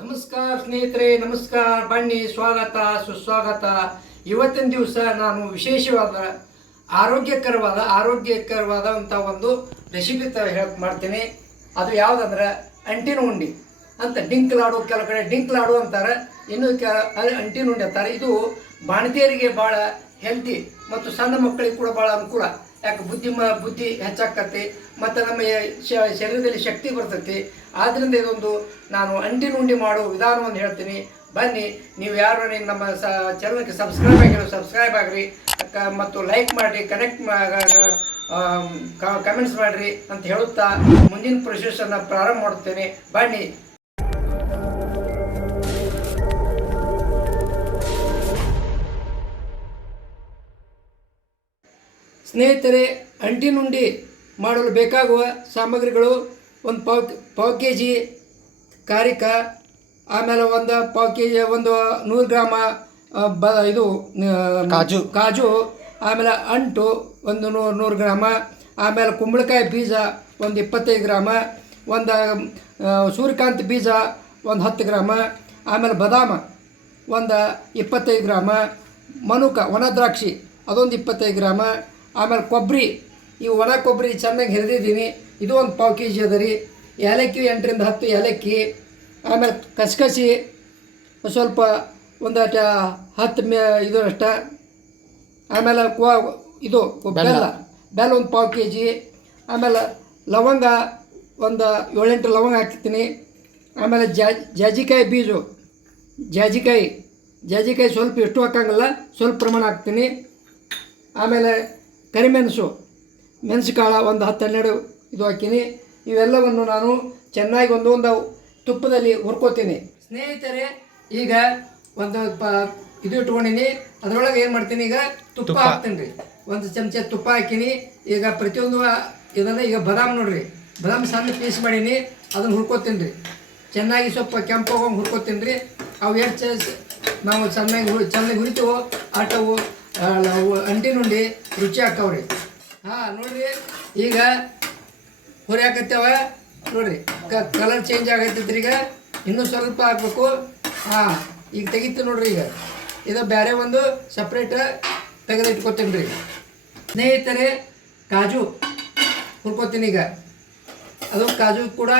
ನಮಸ್ಕಾರ ಸ್ನೇಹಿತರೆ, ನಮಸ್ಕಾರ. ಬನ್ನಿ, ಸ್ವಾಗತ, ಸುಸ್ವಾಗತ. ಇವತ್ತಿನ ದಿವಸ ನಾನು ವಿಶೇಷವಾದ, ಆರೋಗ್ಯಕರವಾದ ಆರೋಗ್ಯಕರವಾದಂಥ ಒಂದು ರೆಸಿಪಿ ತ ಹೇಳಕ್ ಮಾಡ್ತೀನಿ. ಅದು ಯಾವುದಂದ್ರೆ ಅಂಟಿನ ಉಂಡಿ ಅಂತ. ಡಿಂಕ್ ಲಾಡು ಕೆಲವು ಕಡೆ ಡಿಂಕ್ ಲಾಡು ಅಂತಾರೆ. ಇನ್ನು ಕೆ ಅಂಟಿನ ಉಂಡಿ ಅಂತಾರೆ. ಇದು ಬಾಣತಿಯರಿಗೆ ಭಾಳ ಹೆಲ್ತಿ ಮತ್ತು ಸಣ್ಣ ಮಕ್ಕಳಿಗೆ ಕೂಡ ಭಾಳ ಅನುಕೂಲ. ಯಾಕೆ ಬುದ್ಧಿ ಮ, ಬುದ್ಧಿ ಹೆಚ್ಚಾಕತಿ ಮತ್ತು ನಮ್ಮ ಶರೀರದಲ್ಲಿ ಶಕ್ತಿ ಬರ್ತೈತಿ. ಆದ್ದರಿಂದ ಇದೊಂದು ನಾನು ಅಂಟಿನ ಉಂಡಿ ಮಾಡೋ ವಿಧಾನವನ್ನು ಹೇಳ್ತೀನಿ. ಬನ್ನಿ, ನೀವು ಯಾರು ನಮ್ಮ ಸ ಚಾನಲ್ಗೆ ಸಬ್ಸ್ಕ್ರೈಬ್ ಆಗಿರೋ ಸಬ್ಸ್ಕ್ರೈಬ್ ಆಗಿರಿ. ಮತ್ತು ಲೈಕ್ ಮಾಡಿರಿ ಕನೆಕ್ಟ್ ಕಮೆಂಟ್ಸ್ ಮಾಡಿರಿ ಅಂತ ಹೇಳುತ್ತಾ ಮುಂದಿನ ಪ್ರೊಸೆಸನ್ನು ಪ್ರಾರಂಭ ಮಾಡುತ್ತೇನೆ ಬನ್ನಿ. ಸ್ನೇಹಿತರೆ ಅಂಟಿನುಂಡಿ ಮಾಡಲು ಬೇಕಾಗುವ ಸಾಮಗ್ರಿಗಳು ಒಂದು ಪಾವ್ ಪಾವ್ ಕೆ ಜಿ ಕಾರಿಕ ಆಮೇಲೆ ಒಂದು ಪಾವ್ ಕೆ ಜಿ ಒಂದು ನೂರು ಗ್ರಾಮ ಬ ಇದು ಕಾಜು. ಕಾಜು ಆಮೇಲೆ ಅಂಟು ಒಂದು ನೂರು ನೂರು ಗ್ರಾಮ ಆಮೇಲೆ ಕುಂಬಳಕಾಯಿ ಬೀಜ ಒಂದು ಇಪ್ಪತ್ತೈದು ಗ್ರಾಮ ಒಂದು ಸೂರ್ಯಕಾಂತಿ ಬೀಜ ಒಂದು ಹತ್ತು ಗ್ರಾಮ ಆಮೇಲೆ ಬದಾಮ ಒಂದು ಇಪ್ಪತ್ತೈದು ಗ್ರಾಮ ಮನುಕ ಒಣ ದ್ರಾಕ್ಷಿ ಅದೊಂದು ಇಪ್ಪತ್ತೈದು ಗ್ರಾಮ ಆಮೇಲೆ ಕೊಬ್ಬರಿ ಈ ಒಣ ಕೊಬ್ಬರಿ ಚೆನ್ನಾಗಿ ಹಿರಿದಿದ್ದೀನಿ. ಇದು ಒಂದು ಪಾವು ಕೆ ಜಿ ಅದ ರೀ. ಏಲಕ್ಕಿ ಎಂಟರಿಂದ ಹತ್ತು ಏಲಕ್ಕಿ ಆಮೇಲೆ ಕಸಕಸಿ ಸ್ವಲ್ಪ ಒಂದು ಟ ಹತ್ತು ಮೇ ಇದು ಅಷ್ಟ. ಆಮೇಲೆ ಕೋ ಇದು ಬೆಲ್ಲ. ಬೆಲ್ಲ. ಒಂದು ಪಾವು ಕೆ ಜಿ ಆಮೇಲೆ ಲವಂಗ ಒಂದು ಏಳೆಂಟು ಲವಂಗ ಹಾಕಿರ್ತೀನಿ. ಆಮೇಲೆ ಜಾಜಿಕಾಯಿ ಬೀಜು. ಜಾಜಿಕಾಯಿ ಜಾಜಿಕಾಯಿ ಸ್ವಲ್ಪ ಎಷ್ಟು ಹಾಕಂಗಿಲ್ಲ ಸ್ವಲ್ಪ ಪ್ರಮಾಣ ಹಾಕ್ತೀನಿ. ಆಮೇಲೆ ಕರಿಮೆಣಸು ಮೆಣಸುಕಾಳು ಒಂದು ಹತ್ತು ಹನ್ನೆರಡು ಇದು ಹಾಕೀನಿ. ಇವೆಲ್ಲವನ್ನು ನಾನು ಚೆನ್ನಾಗಿ ಒಂದು ಒಂದು ತುಪ್ಪದಲ್ಲಿ ಹುರ್ಕೋತೀನಿ. ಸ್ನೇಹಿತರೆ ಈಗ ಒಂದು ಪ ಇದು ಇಟ್ಕೊಂಡಿನಿ. ಅದರೊಳಗೆ ಏನು ಮಾಡ್ತೀನಿ ಈಗ? ತುಪ್ಪ. ಹಾಕ್ತೀನಿ. ರೀ ಒಂದು ಚಮಚ ತುಪ್ಪ ಹಾಕೀನಿ. ಈಗ ಪ್ರತಿಯೊಂದು ಇದನ್ನ ಈಗ ಬದಾಮ್ ನೋಡ್ರಿ. ಬದಾಮ್ ಸಣ್ಣ ಪೀಸ್ ಮಾಡೀನಿ. ಅದನ್ನು ಹುರ್ಕೋತೀನಿ. ರೀ ಚೆನ್ನಾಗಿ ಸ್ವಲ್ಪ ಕೆಂಪು ಹೋಗಿ ಹುರ್ಕೋತೀನಿ. ರೀ ಅವು ಎಷ್ಟು ನಾವು ಚೆನ್ನಾಗಿ ಚೆನ್ನಾಗಿ ಹುರಿತೀವೋ ಆಟವು ಅಂಟಿನುಂಡಿ ರುಚಿ ಹಾಕವ್ರಿ. ಹಾಂ, ನೋಡ್ರಿ, ಈಗ ಹುರಿಯಾಕತ್ತೇವ ನೋಡ್ರಿ ಕಲರ್ ಚೇಂಜ್ ಆಗತ್ತೈತ್ರಿ ಈಗ, ಇನ್ನೂ ಸ್ವಲ್ಪ ಹಾಕ್ಬೇಕು. ಹಾಂ, ಈಗ ತೆಗಿತು ನೋಡ್ರಿ ಈಗ. ಇದು ಬೇರೆ ಒಂದು ಸಪ್ರೇಟ್ ತೆಗೆದು ಇಟ್ಕೋತೀನಿ ರೀ. ಸ್ನೇಹಿತರೆ, ಕಾಜು ಹುರ್ಕೋತೀನಿ ಈಗ. ಅದು ಕಾಜು ಕೂಡ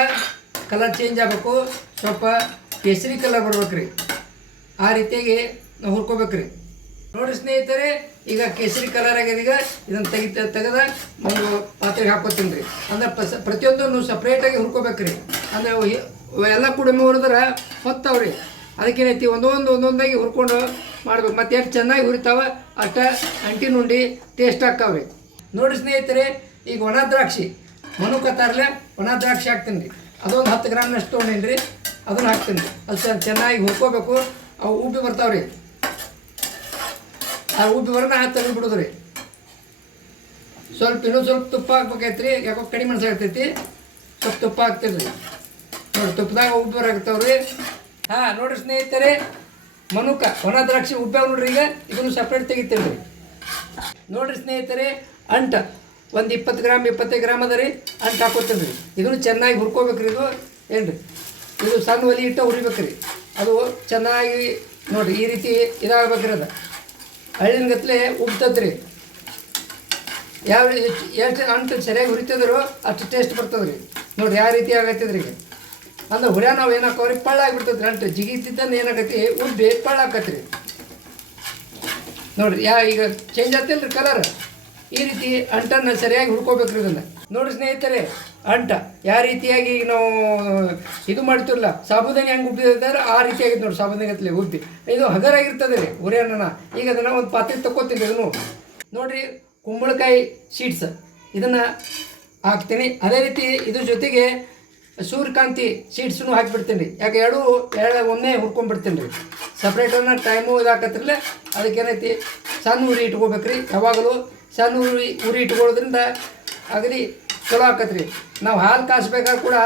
ಕಲರ್ ಚೇಂಜ್ ಆಗಬೇಕು. ಸ್ವಲ್ಪ ಕೇಸರಿ ಕಲರ್ ಬರ್ಬೇಕು ರೀ ಆ ರೀತಿಯಾಗಿ ನಾವು ಹುರ್ಕೋಬೇಕ್ರಿ. ನೋಡ್ರಿ ಸ್ನೇಹಿತರೆ, ಈಗ ಕೇಸರಿ ಕಲರ್ ಆಗಿದೆ. ಈಗ ಇದನ್ನು ತೆಗಿತ ತೆಗೆದ ಒಂದು ಪಾತ್ರೆಗೆ ಹಾಕೋತೀನಿ ರೀ. ಅಂದ್ರೆ ಪ್ರತಿಯೊಂದನ್ನು ಪ್ರತಿಯೊಂದನ್ನು ಸಪ್ರೇಟಾಗಿ ಹುರ್ಕೋಬೇಕ್ರಿ. ಅಂದ್ರೆ ಅವು ಎಲ್ಲ ಕೂಡ ಹುರಿದ್ರೆ ಹೊತ್ತವ್ರಿ ಅದಕ್ಕೇನೈತಿ, ಒಂದೊಂದು ಒಂದೊಂದಾಗಿ ಹುರ್ಕೊಂಡು ಮಾಡ್ಬೇಕು. ಮತ್ತೆ ಎಷ್ಟು ಚೆನ್ನಾಗಿ ಹುರಿತಾವ ಅಷ್ಟ ಅಂಟಿನುಂಡಿ ಟೇಸ್ಟ್ ಹಾಕಾವ್ರಿ ನೋಡಿ ಸ್ನೇಹಿತರೆ, ಈಗ ಒಣ ದ್ರಾಕ್ಷಿ. ಮನುಕತ್ತಾರಲೆ ಒಣ ದ್ರಾಕ್ಷಿ ಹಾಕ್ತೀನಿ ರೀ. ಅದೊಂದು ಹತ್ತು ಗ್ರಾಮ್ನಷ್ಟು ತೊಗೊಂಡೇನಿ ರೀ ಅದನ್ನು ಹಾಕ್ತೀನಿ ಅದು ಚೆನ್ನ- ಚೆನ್ನಾಗಿ ಹುರ್ಕೋಬೇಕು. ಅವು ಉಬ್ಬಿ ಬರ್ತಾವ್ರಿ ಆ ಉಬ್ಬಿ ಬರೋಣ ತೆಗೆದು ಬಿಡೋದ್ರಿ ಸ್ವಲ್ಪ ಇನ್ನೂ ಸ್ವಲ್ಪ ತುಪ್ಪ ಹಾಕ್ಬೇಕೈತ್ರಿ ಯಾಕೋ ಕಡಿಮೆ ಮನ್ಸಾಗತೈತಿ ಸ್ವಲ್ಪ ತುಪ್ಪ ಹಾಕ್ತೀರಿ ನೋಡಿ, ತುಪ್ಪದಾಗ ಉಬ್ಬಿ ಬರಾಕತ್ತಾವ್ರಿ ಹಾಂ, ನೋಡಿರಿ ಸ್ನೇಹಿತರೆ, ಮನುಕ ಒಣ ದ್ರಾಕ್ಷಿ ಉಬ್ಬ್ಯಾವ ನೋಡ್ರಿ ಈಗ, ಇದನ್ನು ಸಪ್ರೇಟ್ ತೆಗಿತೀನಿ ರೀ ನೋಡ್ರಿ ಸ್ನೇಹಿತರೆ, ಅಂಟ, ಒಂದು ಇಪ್ಪತ್ತು ಗ್ರಾಮ್, ಇಪ್ಪತ್ತೈದು ಗ್ರಾಮ್ ಅದ ರೀ, ಅಂಟ ಹಾಕೋತೀನಿ ರೀ ಇದನ್ನು ಚೆನ್ನಾಗಿ ಹುರ್ಕೋಬೇಕ್ರಿ ಇದು ಏನು ರೀ ಇದು ಸಣ್ಣ ಒಲಿ ಇಟ್ಟು ಹುರಿಬೇಕ್ರಿ. ಅದು ಚೆನ್ನಾಗಿ, ನೋಡಿರಿ, ಈ ರೀತಿ ಇದಾಗಬೇಕ್ರಿ ಅದು. ಹಳ್ಳಿನ ಗತ್ಲೆ ಉಪ್ತತ್ರಿ ಯಾವ ಎಷ್ಟು ಎಷ್ಟು ಅಂಟು ಸರಿಯಾಗಿ ಹುರಿತಿದ್ರು ಅಷ್ಟು ಟೇಸ್ಟ್ ಬರ್ತದೆ ರೀ ನೋಡ್ರಿ ಯಾವ ರೀತಿ ಆಗತ್ತಿದ್ರಿ ಈಗ. ಅಂದ್ರೆ ಹುರಿಯ ನಾವು ಏನಾಕವ್ರಿ ಪಳ್ಳ ಆಗಿಬಿಡ್ತದ್ರಿ ಅಂಟು. ಜಿಗಿತಿದ್ದನ್ನು ಏನಾಗತ್ತಿ ಉಬ್ಬಿ ಪಳ್ಳ ಆಕತ್ರಿ ನೋಡಿರಿ, ಯಾ ಈಗ ಚೇಂಜ್ ಆಗ್ತಿಲ್ಲ ರೀ ಕಲರ್ ಈ ರೀತಿ ಅಂಟನ್ನು ಸರಿಯಾಗಿ ಹುಡ್ಕೋಬೇಕ್ರಿ ಇದನ್ನು. ನೋಡ್ರಿ ಸ್ನೇಹಿತರೆ, ಅಂಟ. ಯಾವ ರೀತಿಯಾಗಿ ನಾವು ಇದು ಮಾಡ್ತಿರಲ್ಲ ಸಾಬುದಾನಿ ಹೆಂಗೆ ಉಬ್ಬಿದ್ದಾರೆ ಆ ರೀತಿಯಾಗಿ ನೋಡಿ, ಸಾಬುದಾನಿ ಉಬ್ಬಿ ಇದು ಹಗರಾಗಿರ್ತದೆ ರೀ ಉರಿ ಅನ್ನನ. ಈಗ ಅದನ್ನು ಒಂದು ಪಾತ್ರೆ ತಗೋತೀನಿ ಇದನ್ನು ನೋಡಿರಿ, ಕುಂಬಳಕಾಯಿ ಸೀಡ್ಸ್ ಇದನ್ನು ಹಾಕ್ತೀನಿ. ಅದೇ ರೀತಿ ಇದ್ರ ಜೊತೆಗೆ ಸೂರ್ಯಕಾಂತಿ ಸೀಡ್ಸ್ನು ಹಾಕಿಬಿಡ್ತೀನಿ ಯಾಕೆ ಎರಡು ಎರಡು ಒಮ್ಮೆ ಹುರ್ಕೊಂಡ್ಬಿಡ್ತೀನಿ ರೀ. ಸಪ್ರೇಟನ್ನ ಟೈಮು ಇದಾಕತ್ತಿರಲೇ ಅದಕ್ಕೇನೈತಿ ಸಣ್ಣ ಉರಿ ಇಟ್ಕೋಬೇಕ್ರಿ. ಯಾವಾಗಲೂ ಸಣ್ಣ ಉರಿ ಉರಿ ಇಟ್ಕೊಳ್ಳೋದ್ರಿಂದ ಅಗದಿ ಚಲೋ ಆಕತ್ರಿ. ನಾವು ಹಾಲು ಕಾಸ್ಬೇಕಾದ್ರೆ ಕೂಡ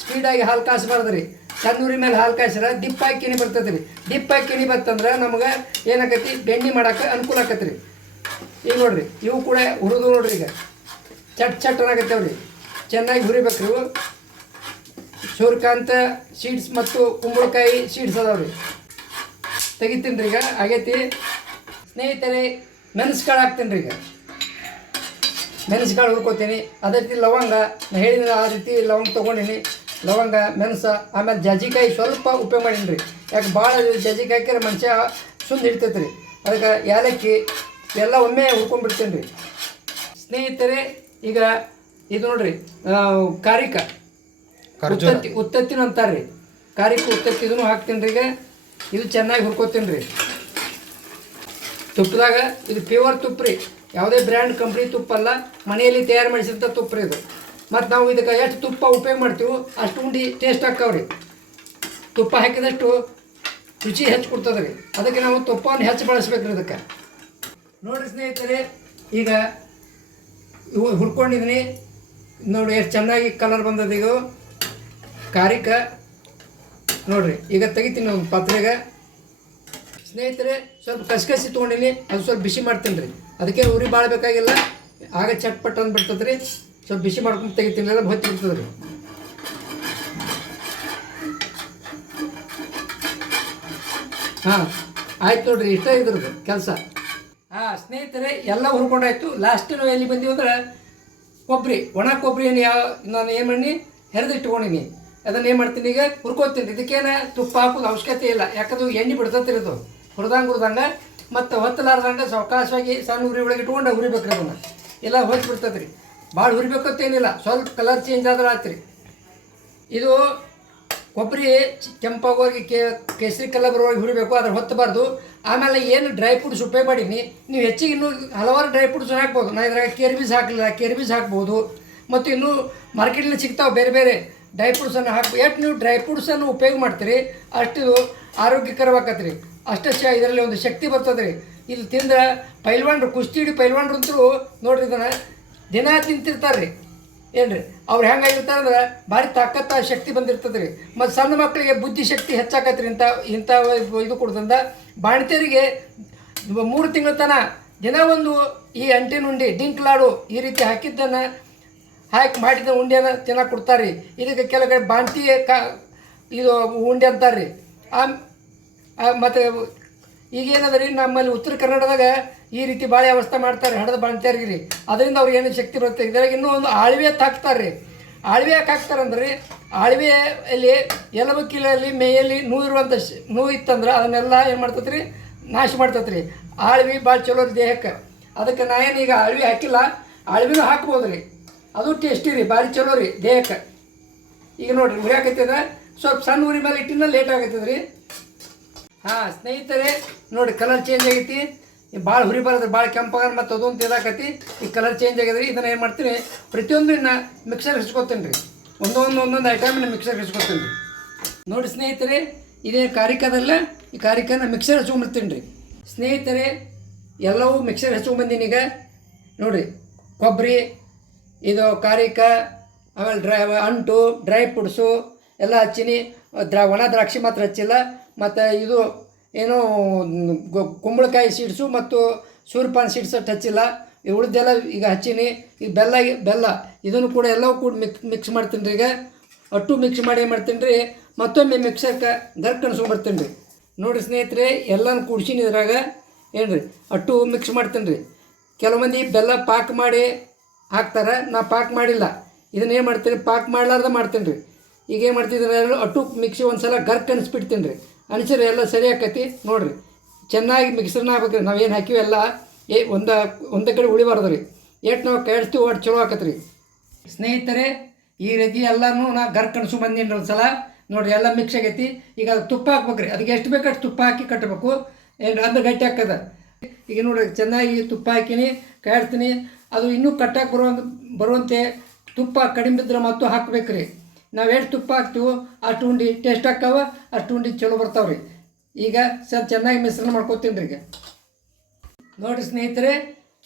ಸ್ಪೀಡಾಗಿ ಹಾಲು ಕಾಸಬಾರ್ದು ರೀ ತಂದೂರಿ ಮೇಲೆ ಹಾಲು ಕಾಯ್ಸ್ರ ದಿಪ್ಪಾಗಿ ಕಿಣಿ ಬರ್ತೈತೆ ರೀ ದಿಪ್ಪಾಗಿ ಕಿಣಿ ಬತ್ತಂದ್ರೆ ನಮ್ಗೆ ಏನಾಕತಿ ಬೆಣ್ಣೆ ಮಾಡಕ್ಕೆ ಅನುಕೂಲ ಆಕತ್ರಿ. ಈಗ ನೋಡ್ರಿ, ಇವು ಕೂಡ ಹುರಿದು ನೋಡ್ರಿ ಈಗ. ಚಟ್ ಚಟ್ ರೀ ಚೆನ್ನಾಗಿ ಹುರಿಬೇಕ್ರಿ ಇವು. ಸೂರ್ಯಕಾಂತ ಸೀಡ್ಸ್ ಮತ್ತು ಕುಂಬಳಕಾಯಿ ಸೀಡ್ಸ್ ಅದಾವೆ ರೀ ತೆಗಿತೀನಿ ರೀ ಈಗ. ಆಗೈತಿ. ಸ್ನೇಹಿತರೆ, ಮೆಣಸ್ಕಾಳು ಹಾಕ್ತೀನಿ ರೀ ಈಗ. ಮೆಣಸ್ಕಾಳು ಹುರ್ಕೋತೀನಿ. ಅದೇ ರೀತಿ ಲವಂಗ ನಾ ಹೇಳಿದ ಆ ರೀತಿ ಲವಂಗ ತೊಗೊಂಡಿನಿ. ಲವಂಗ ಮೆಣಸ ಆಮೇಲೆ ಜಾಜಿಕಾಯಿ ಸ್ವಲ್ಪ ಉಪಯೋಗ ಮಾಡೀನಿ ರೀ ಯಾಕೆ ಭಾಳ ಜಾಜಿಕಾಯಿ ಹಾಕಿದ್ರೆ ಮನುಷ್ಯ ಸುಂದ ಇಡ್ತೈತೆ ರೀ ಅದಕ್ಕೆ ಏಲಕ್ಕಿ ಎಲ್ಲ ಒಮ್ಮೆ ಹುರ್ಕೊಂಡ್ಬಿಡ್ತೀನಿ ರೀ ಸ್ನೇಹಿತರೆ ಈಗ ಇದು ನೋಡ್ರಿ ಕಾರಿಕ. ಉತ್ತತ್ತಿ ಉತ್ತತ್ತಿನ ರೀ ಕಾರಿಕ ಉತ್ತತ್ತಿ ಇದನ್ನು ಹಾಕ್ತೀನಿ ರೀ ಈಗ. ಇದು ಚೆನ್ನಾಗಿ ಹುರ್ಕೋತೀನಿ ರೀ ತುಪ್ಪದಾಗ ಇದು ಪ್ಯೂರ್ ತುಪ್ಪ ರೀ. ಯಾವುದೇ ಬ್ರ್ಯಾಂಡ್ ಕಂಪ್ನಿ ತುಪ್ಪ ಅಲ್ಲ ಮನೆಯಲ್ಲಿ ತಯಾರು ಮಾಡಿಸಿದಂಥ ತುಪ್ಪ ರೀ ಇದು. ಮತ್ತು ನಾವು ಇದಕ್ಕೆ ಎಷ್ಟು ತುಪ್ಪ ಉಪಯೋಗ ಮಾಡ್ತೀವೋ ಅಷ್ಟು ಉಂಡಿ ಟೇಸ್ಟ್ ಹಾಕ್ತಾವ್ರಿ ತುಪ್ಪ ಹಾಕಿದಷ್ಟು ರುಚಿ ಹೆಚ್ಚು ಕೊಡ್ತದೆ ರೀ. ಅದಕ್ಕೆ ನಾವು ತುಪ್ಪವನ್ನು ಹೆಚ್ಚು ಬಳಸ್ಬೇಕ್ರಿ ಇದಕ್ಕೆ. ನೋಡಿ ಸ್ನೇಹಿತರೆ, ಈಗ ಇವು ಹುರ್ಕೊಂಡಿದ್ದೀನಿ ನೋಡಿ ಎಷ್ಟು ಚೆನ್ನಾಗಿ ಕಲರ್ ಬಂದದೀಗ ಕಾರಿಕ ನೋಡ್ರಿ, ಈಗ ತೆಗಿತೀನಿ ಒಂದು ಪಾತ್ರೆಗೆ. ಸ್ನೇಹಿತರೆ, ಸ್ವಲ್ಪ ಕಸಕಸಿ ತೊಗೊಂಡಿನಿ, ಅದು ಸ್ವಲ್ಪ ಬಿಸಿ ಮಾಡ್ತೀನಿ ರೀ. ಅದಕ್ಕೆ ಉರಿ ಭಾಳ ಬೇಕಾಗಿಲ್ಲ. ಆಗ ಚಟ್ಪಟ್ ಅಂದ್ಬಿಡ್ತದೆ ರೀ. ಸ್ವಲ್ಪ ಬಿಸಿ ಮಾಡ್ಕೊಂಡು ತೆಗಿತೀನಿ ಎಲ್ಲ ಹೊತ್ತಿ ಇರ್ತದೆ ರೀ. ಹಾಂ, ಆಯ್ತು ನೋಡ್ರಿ, ಇಷ್ಟ ಇದ್ರದ್ದು ಕೆಲಸ. ಹಾಂ, ಸ್ನೇಹಿತರೆ, ಎಲ್ಲ ಹುರ್ಕೊಂಡಾಯ್ತು. ಲಾಸ್ಟ್ ನಾವು ಎಲ್ಲಿ ಬಂದೀವಿ ಅಂದ್ರೆ, ಕೊಬ್ಬರಿ, ಒಣ ಕೊಬ್ಬರಿ ಯಾವ ನಾನು ಏನು ಮಾಡಿ ಹೆರೆದಿಟ್ಕೊಂಡಿನಿ. ಅದನ್ನು ಏನು ಮಾಡ್ತೀನಿ ಈಗ, ಹುರ್ಕೋತೀನಿ ಇದಕ್ಕೇನು ತುಪ್ಪ ಹಾಕೋದು ಅವಶ್ಯಕತೆ ಇಲ್ಲ. ಯಾಕಂದ್ರೆ ಎಣ್ಣೆ ಬಿಡ್ತೈತಿ ಇದು ಹುರಿದಂಗೆ ಹುರಿದಂಗೆ ಮತ್ತು ಹೊತ್ತಲಾರ್ದಂಗೆ ಸಾವಕಾಶವಾಗಿ ಸಣ್ಣ ಉರಿ ಒಳಗೆ ಇಟ್ಕೊಂಡು ಹುರಿಬೇಕ್ರಿ ಅದನ್ನು. ಎಲ್ಲ ಹೊತ್ತು ಬಿಡ್ತೈತೆ ರೀ ಭಾಳ ಹುರಿಬೇಕಂತೇನಿಲ್ಲ ಸ್ವಲ್ಪ ಕಲರ್ ಚೇಂಜ್ ಆದ್ರೆ ಆಯ್ತು ರೀ ಇದು ಕೊಬ್ಬರಿ ಕೆಂಪಾಗೋಗಿ ಕೇಸರಿ ಕಲರ್ ಬರೋರಿಗೆ ಹುರಿಬೇಕು. ಅದ್ರ ಹೊತ್ತಬಾರ್ದು. ಆಮೇಲೆ ಏನು ಡ್ರೈ ಫ್ರೂಟ್ಸ್ ಉಪಯೋಗ ಮಾಡೀನಿ. ನೀವು ಹೆಚ್ಚಿಗೆ ಇನ್ನೂ ಹಲವಾರು ಡ್ರೈ ಫ್ರೂಟ್ಸ್ ಹಾಕ್ಬೋದು. ನಾ ಇದ್ರಾಗ ಕೇರ್ಬೀಸ್ ಹಾಕಲಿಲ್ಲ. ಕೇರ್ಬೀಸ್ ಹಾಕ್ಬೋದು. ಮತ್ತು ಇನ್ನೂ ಮಾರ್ಕೆಟ್ನಲ್ಲಿ ಸಿಗ್ತಾವೆ ಬೇರೆ ಬೇರೆ ಡ್ರೈ ಫ್ರೂಟ್ಸನ್ನು ಹಾಕಿ ಎಷ್ಟು ನೀವು ಡ್ರೈ ಫ್ರೂಟ್ಸನ್ನು ಉಪಯೋಗ ಮಾಡ್ತೀರಿ, ಅಷ್ಟು ಆರೋಗ್ಯಕರವಾಗತ್ತೆ ರೀ ಅಷ್ಟು ಇದರಲ್ಲಿ ಒಂದು ಶಕ್ತಿ ಬರ್ತದೆ ಇದು ತಿಂದ್ರೆ ಪೈಲ್ವಾನ್ರು ಕುಸ್ತಿ ಹಿಡಿ ಪೈಲ್ವಾನ್ರು ಅಂತೂ ನೋಡ್ರಿ ಇದನ್ನು, ದಿನ ತಿಂತಿರ್ತಾರೆ ರೀ ಏನ್ರಿ? ಅವ್ರು ಹೆಂಗಾಗಿರ್ತಾರೆ ಅಂದ್ರೆ ಭಾರಿ ತಾಕತ್ತ ಶಕ್ತಿ ಬಂದಿರ್ತದೆ ರೀ. ಮತ್ತು ಸಣ್ಣ ಮಕ್ಕಳಿಗೆ ಬುದ್ಧಿ ಶಕ್ತಿ ರೀ ಇಂಥ ಇಂಥ ಇದು ಕೊಡ್ದಂದ ಬಾಣ್ತಿಯರಿಗೆ ಮೂರು ತಿಂಗಳ ತನ ದಿನ ಒಂದು ಈ ಅಂಟಿನ ಉಂಡಿ ಡಿಂಕ್ಲಾಡು ಈ ರೀತಿ ಹಾಕಿದ್ದನ್ನು ಹಾಕಿ ಮಾಡಿದ ಉಂಡೆನ ತಿನ್ನ ಕೊಡ್ತಾರೆ ರೀ ಇದಕ್ಕೆ ಕೆಲವು ಕಡೆ ಬಾಣ್ತಿ ಕಾ ಇದು ಉಂಡೆ ಅಂತಾರೆ ರೀ ಆಮ್ ಮತ್ತು ಈಗೇನದ ರೀ ನಮ್ಮಲ್ಲಿ ಉತ್ತರ ಕನ್ನಡದಾಗ ಈ ರೀತಿ ಬಾಳೆ ಅವಸ್ಥೆ ಮಾಡ್ತಾರೆ ಹಡದ ಬಾಣ್ತಿಯರಿಗೆ ರೀ. ಅದರಿಂದ ಅವ್ರಿಗೆ ಏನು ಶಕ್ತಿ ಬರುತ್ತೆ? ಇದ್ರಾಗ ಇನ್ನೂ ಒಂದು ಆಳ್ವೆ ಹಾಕ್ತಾರೆ ರೀ. ಆಳ್ವೆ ಯಾಕೆ ಹಾಕ್ತಾರೆ ಅಂದ್ರೆ ರೀ ಆಳ್ವೆಯಲ್ಲಿ ಎಲಬಕ್ಕಿಲಲ್ಲಿ ಮೇಯಲ್ಲಿ ನೋವು ಇರುವಂಥ ಶ್ ನೋವು ಇತ್ತಂದ್ರೆ ಅದನ್ನೆಲ್ಲ ಏನು ಮಾಡ್ತೈತೆ ರೀ? ನಾಶ ಮಾಡ್ತೈತೆ ರೀ. ಆಳ್ವಿ ಭಾಳ ಚಲೋ ದೇಹಕ್ಕೆ. ಅದಕ್ಕೆ ನಾ ಏನು ಈಗ ಆಳ್ವಿ ಹಾಕಿಲ್ಲ, ಆಳ್ವಿನೂ ಹಾಕ್ಬೋದು ರೀ. ಅದು ಟೇಸ್ಟಿ ರೀ ಭಾರಿ ಚಲೋ ರೀ ದೇಹಕ್ಕೆ. ಈಗ ನೋಡ್ರಿ ಹಾಕೈತದ, ಸ್ವಲ್ಪ ಸಣ್ಣ ಉರಿ ಮೇಲೆ ಇಟ್ಟಿನ ಲೇಟ್ ಆಗತ್ತದ ರೀ ಹಾಂ, ಸ್ನೇಹಿತರೆ, ನೋಡಿ ಕಲರ್ ಚೇಂಜ್ ಆಗೈತಿ. ಭಾಳ ಹುರಿ ಬರೋದು ಭಾಳ ಕೆಂಪಾಗ ಮತ್ತು ಅದೊಂದು ಇದಾಕತಿ. ಈ ಕಲರ್ ಚೇಂಜ್ ಆಗ್ಯದ ಇದನ್ನ ಏನು ಮಾಡ್ತೀನಿ ಪ್ರತಿಯೊಂದಿನ ಮಿಕ್ಸರ್ ಹಚ್ಕೋತೀನಿ ರೀ. ಒಂದೊಂದು ಒಂದೊಂದು ಐಟಮ್ನ ಮಿಕ್ಸರ್ ಹಚ್ಕೋತೀನಿ ರೀ. ನೋಡಿ ಸ್ನೇಹಿತರೆ, ಇದೇ ಕಾರಿಕದಲ್ಲ, ಈ ಕಾರಿಕನ ಮಿಕ್ಸರ್ ಹಚ್ಕೊಂಡ್ಬಿಡ್ತೀನಿ ರೀ. ಸ್ನೇಹಿತರೆ, ಎಲ್ಲವೂ ಮಿಕ್ಸರ್ ಹಚ್ಕೊಂಡ್ಬಂದೀನಿ ಈಗ. ನೋಡಿರಿ ಕೊಬ್ಬರಿ, ಇದು ಕಾರಿಕ, ಆಮೇಲೆ ಡ್ರೈ, ಅಂಟು ಡ್ರೈ ಫ್ರೂಟ್ಸು ಎಲ್ಲ ಹಚ್ಚೀನಿ. ದ್ರಾ, ಒಣ ದ್ರಾಕ್ಷಿ ಮಾತ್ರ ಹಚ್ಚಿಲ್ಲ. ಮತ್ತು ಇದು ಏನು ಕುಂಬಳಕಾಯಿ ಸೀಡ್ಸು ಮತ್ತು ಸೂರ್ಯಪಾನ ಸೀಡ್ಸ್ ಹಚ್ಚಿಲ್ಲ. ಈ ಉಳಿದೆಲ್ಲ ಈಗ ಹಚ್ಚೀನಿ. ಈಗ ಬೆಲ್ಲ ಬೆಲ್ಲ ಇದನ್ನು ಕೂಡ ಎಲ್ಲವೂ ಕೂಡ ಮಿಕ್ ಮಿಕ್ಸ್ ಮಾಡ್ತೀನಿ ರೀ ಈಗ. ಅಟ್ಟು ಮಿಕ್ಸ್ ಮಾಡಿ ಏನು ಮಾಡ್ತೀನಿ ರೀ, ಮತ್ತೊಮ್ಮೆ ಮಿಕ್ಸರ್ಗೆ ಗರ್ಕ್ ಬರ್ತೀನಿ ರೀ. ನೋಡಿರಿ ಸ್ನೇಹಿತರೆ, ಎಲ್ಲನೂ ಕೂಡ್ಸೀನಿ ಇದ್ರಾಗ. ಏನು ರೀ ಅಟ್ಟು ಮಿಕ್ಸ್ ಮಾಡ್ತೀನಿ ರೀ. ಕೆಲವು ಮಂದಿ ಬೆಲ್ಲ ಪಾಕ್ ಮಾಡಿ ಹಾಕ್ತಾರೆ, ನಾ ಪಾಕ್ ಮಾಡಿಲ್ಲ. ಇದನ್ನ ಏನು ಮಾಡ್ತೀನಿ, ಪಾಕ್ ಮಾಡ್ಲಾರ್ದ ಮಾಡ್ತೀನಿ ರೀ. ಈಗ ಏನು ಮಾಡ್ತಿದ್ರೆ ಅಟ್ಟು ಮಿಕ್ಸಿ ಒಂದು ಸಲ ಗರ್ಕ್ ಅನಿಸ್ಬಿಡ್ತೀನಿ ರೀ. ಅನಿಸಿದ್ರೆ ಎಲ್ಲ ಸರಿ ಆಕತಿ, ನೋಡಿರಿ. ಚೆನ್ನಾಗಿ ಮಿಕ್ಸರ್ನ ಆಗ್ಬೇಕು ರೀ ನಾವೇನು ಹಾಕಿವೆಲ್ಲ ಏ, ಒಂದ, ಒಂದೇ ಕಡೆ ಉಳಿಬಾರ್ದು ರೀ. ಎಷ್ಟು ನಾವು ಕೇಳಿಸ್ತೀವಿ ಒಟ್ಟು ಚಲೋ ಆಕತ್ರಿ. ಸ್ನೇಹಿತರೆ, ಈ ರೀತಿ ಎಲ್ಲನೂ ನಾ ಗರ್ ಕಣಸು ಬಂದೀನಿ ಒಂದು ಸಲ ನೋಡಿರಿ, ಎಲ್ಲ ಮಿಕ್ಸ್ ಆಗೈತಿ. ಈಗ ಅದು ತುಪ್ಪ ಹಾಕ್ಬೇಕು ರೀ ಅದಕ್ಕೆ ಎಷ್ಟು ಬೇಕು ಅಷ್ಟು ತುಪ್ಪ ಹಾಕಿ ಕಟ್ಟಬೇಕು ಏನು ಅದು ಗಟ್ಟಿ ಹಾಕದ ಈಗ ನೋಡಿರಿ, ಚೆನ್ನಾಗಿ ತುಪ್ಪ ಹಾಕಿನಿ ಕಾಡ್ತೀನಿ ಅದು ಇನ್ನೂ ಕಟ್ಟಕ್ಕೆ ಬರುವಂತ, ಬರುವಂತೆ ತುಪ್ಪ ಕಡಿಮೆ ಬಿದ್ದರೆ ಮತ್ತು ಹಾಕ್ಬೇಕು ರೀ ನಾವು ಎಷ್ಟು ತುಪ್ಪ ಹಾಕ್ತೀವೋ ಅಷ್ಟು ಉಂಡಿ ಟೇಸ್ಟ್ ಹಾಕಾವ ಅಷ್ಟು ಉಂಡಿ ಚಲೋ ಬರ್ತಾವೆ ರೀ ಈಗ ಸ್ವಲ್ಪ ಚೆನ್ನಾಗಿ ಮಿಶ್ರಣ ಮಾಡ್ಕೊತೀನಿ ರೀ ಈಗ. ನೋಡ್ರಿ ಸ್ನೇಹಿತರೆ,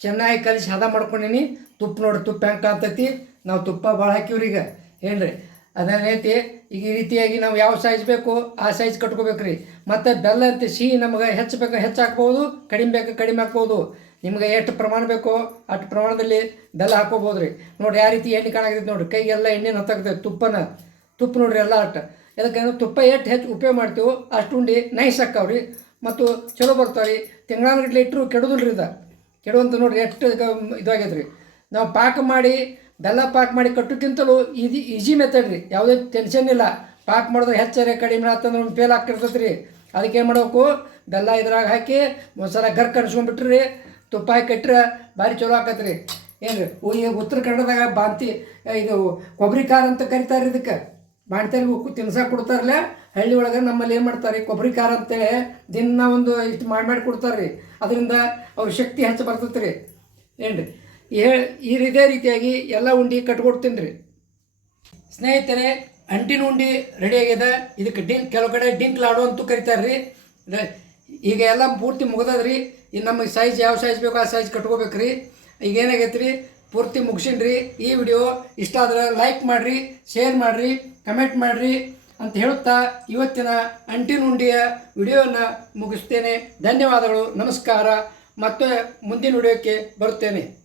ಚೆನ್ನಾಗಿ ಕಲಿಸಿ ಹದ ಮಾಡ್ಕೊಂಡೀನಿ. ತುಪ್ಪ ನೋಡಿ ತುಪ್ಪ ಹೆಂಗೆ ಕಾಣ್ತೈತಿ. ನಾವು ತುಪ್ಪ ಭಾಳ ಹಾಕಿವ್ರಿ ಈಗ. ಏನ್ರಿ? ಅದನ್ನೈತಿ ಈಗ ಈ ರೀತಿಯಾಗಿ ನಾವು ಯಾವ ಸೈಜ್ ಬೇಕು ಆ ಸೈಜ್ ಕಟ್ಕೋಬೇಕು ರೀ ಮತ್ತು ಬೆಲ್ಲ ಅಂತ ಸಿಹಿ ನಮಗೆ ಹೆಚ್ಚು ಬೇಕು, ಹೆಚ್ಚು ಹಾಕ್ಬೋದು, ಕಡಿಮೆ ಬೇಕು, ಕಡಿಮೆ ಹಾಕ್ಬೋದು. ನಿಮ್ಗೆ ಎಷ್ಟು ಪ್ರಮಾಣ ಬೇಕೋ ಅಷ್ಟು ಪ್ರಮಾಣದಲ್ಲಿ ಬೆಲ್ಲ ಹಾಕೋಬೋದು ರೀ ನೋಡಿ ಯಾವ ರೀತಿ ಎಣ್ಣೆ ಕಾಣಾಕತ್ತೈತಿ ನೋಡಿರಿ. ಕೈಗೆಲ್ಲ ಎಣ್ಣೆ ಹತ್ತಾಕತೈತಿ ತುಪ್ಪನ. ತುಪ್ಪ ನೋಡ್ರಿ, ಎಲ್ಲ ಅಟ್ಟ. ಯಾಕಂದ್ರೆ ತುಪ್ಪ ಎಷ್ಟು ಹೆಚ್ಚು ಉಪಯೋಗ ಮಾಡ್ತೀವೋ ಅಷ್ಟು ಉಂಡಿ ನೈಸ್ ಆಕ್ಕಾವ್ರಿ. ಮತ್ತು ಚಲೋ ಬರ್ತಾವೆ ತಿಂಗಳಾನ್ಗಟ್ಲೆ ಇಟ್ಟರು ರೀ ಇದು. ಕೆಡುವಂಥ ನೋಡಿರಿ, ಎಷ್ಟು ಇದಾಗೈತೆ ರೀ ನಾವು ಪಾಕ ಮಾಡಿ, ಬೆಲ್ಲ ಪಾಕ ಮಾಡಿ ಕಟ್ಟೋಕ್ಕಿಂತಲೂ ಇದು ಈಜಿ ಮೆಥಡ್ ರೀ. ಯಾವುದೇ ಟೆನ್ಷನ್ ಇಲ್ಲ. ಪಾಕ್ ಮಾಡಿದ್ರೆ ಹೆಚ್ಚರೆ, ಕಡಿಮೆ ಆತಂದ್ರೆ ಫೇಲ್ ಆಗ್ತಿರ್ತೈತೆ ರೀ ಅದಕ್ಕೆ ಏನು ಮಾಡಬೇಕು? ಬೆಲ್ಲ ಇದ್ರಾಗ ಹಾಕಿ ಒಂದು ಸಲ ಗರ್ಕ್ ಅನ್ಸ್ಕೊಂಡ್ಬಿಟ್ರಿ. ತುಪ್ಪ ಹಾಕಿ ಕಟ್ರೆ ಭಾರಿ ಚಲೋ ಆಕತ್ರಿ. ರೀ ಏನು ಉತ್ತರ ಕನ್ನಡದಾಗ ಬಾಂತಿ ಇದು ಕೊಬ್ಬರಿ ಖಾರ ಅಂತ ಕರಿತಾರೆ ಇದಕ್ಕೆ. ಬಾಣ್ತಾರೆ ತಿನ್ಸಕ್ಕೆ ಕೊಡ್ತಾರಲ್ಲ ಹಳ್ಳಿ ಒಳಗೆ ನಮ್ಮಲ್ಲಿ ಏನು ಮಾಡ್ತಾರೆ ಕೊಬ್ಬರಿ ಖಾರ ಅಂತೇಳಿ ದಿನ ಒಂದು ಇಷ್ಟು ಮಾಡಿ ಮಾಡಿ ಕೊಡ್ತಾರೆ ರೀ ಅದರಿಂದ ಅವ್ರ ಶಕ್ತಿ ಹೆಚ್ಚು ಬರ್ತೈತೆ ರೀ ಏನು ರೀ ಈ ಇದೇ ರೀತಿಯಾಗಿ ಎಲ್ಲ ಉಂಡಿ ಕಟ್ಕೊಡ್ತೀನಿ ರೀ ಸ್ನೇಹಿತರೆ, ಅಂಟಿನ ಉಂಡಿ ರೆಡಿ ಆಗ್ಯದ ಇದಕ್ಕೆ ಡಿಂಕ್ ಕೆಲವು ಕಡೆ ಡಿಂಕ್ ಲಾಡು ಅಂತೂ ಕರಿತಾರೆ ರ- ಈಗ ಎಲ್ಲ ಪೂರ್ತಿ ಮುಗ್ದದ್ರಿ. ಇನ್ನು ನಮಗೆ ಸೈಜ್ ಯಾವ ಸೈಜ್ ಬೇಕೋ ಆ ಸೈಜ್ ಕಟ್ಕೋಬೇಕು ರೀ ಈಗ ಏನಾಗೈತೆ ರೀ ಪೂರ್ತಿ ಮುಗಿಸಿನ್ರಿ. ಈ ವಿಡಿಯೋ ಇಷ್ಟ ಆದರೆ ಲೈಕ್ ಮಾಡಿರಿ ಶೇರ್ ಮಾಡಿರಿ ಕಮೆಂಟ್ ಮಾಡಿರಿ ಅಂತ ಹೇಳುತ್ತಾ ಇವತ್ತಿನ ಅಂಟಿನ ಉಂಡಿಯ ವಿಡಿಯೋವನ್ನು ಮುಗಿಸ್ತೇನೆ. ಧನ್ಯವಾದಗಳು. ನಮಸ್ಕಾರ. ಮತ್ತೆ ಮುಂದಿನ ವಿಡಿಯೋಕ್ಕೆ ಬರುತ್ತೇನೆ.